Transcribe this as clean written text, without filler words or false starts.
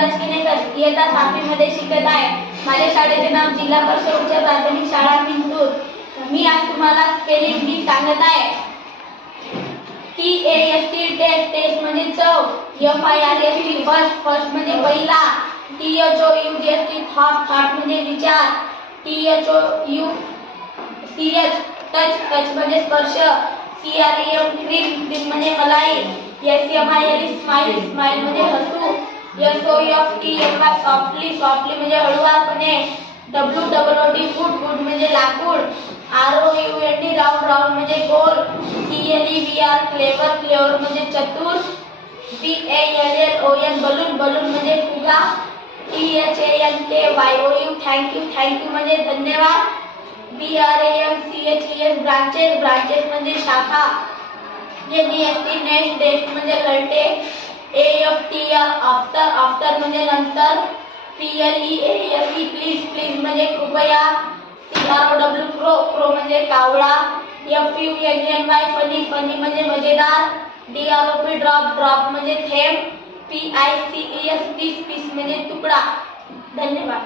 बचकिनेकर इयत्ता 6वी मध्ये शिकत आहे। माझ्या शाळेचे नाव जिल्हा परिषद उच्च प्राथमिक शाळा मिंटूर। मी आज तुम्हाला स्पेलिंग बी सांगत आहे। TAST टेस्ट म्हणजे चव, FIRST फर्स्ट म्हणजे पहिला, THOUGHT थॉट म्हणजे विचार, THOUCH टच म्हणजे स्पर्श, CREM क्रीम म्हणजे मलाई, SMILE स्माइल म्हणजे हसू, SOFTLY सॉफ्टली म्हणजे हळुवारपणे, WOOD वूड म्हणजे लाकूड, ROUND राऊंड म्हणजे गोल, CLEVR क्लेवर म्हणजे चतुर, BALLON बलून म्हणजे फुगा, THANKYOU थँक्यू म्हणजे धन्यवाद, BRAMCHES ब्रांचेस म्हणजे शाखा, NEST नेक्स्ट म्हणजे घरटे, AFTR आफ्टर म्हणजे नंतर, PLEASE प्लीज म्हणजे कृपया, CROW म्हणजे कावळा, FUNNY फनी म्हणजे मजेदार, DROP ड्रॉप म्हणजे थेंब, PICES पीस म्हणजे तुकडा। धन्यवाद।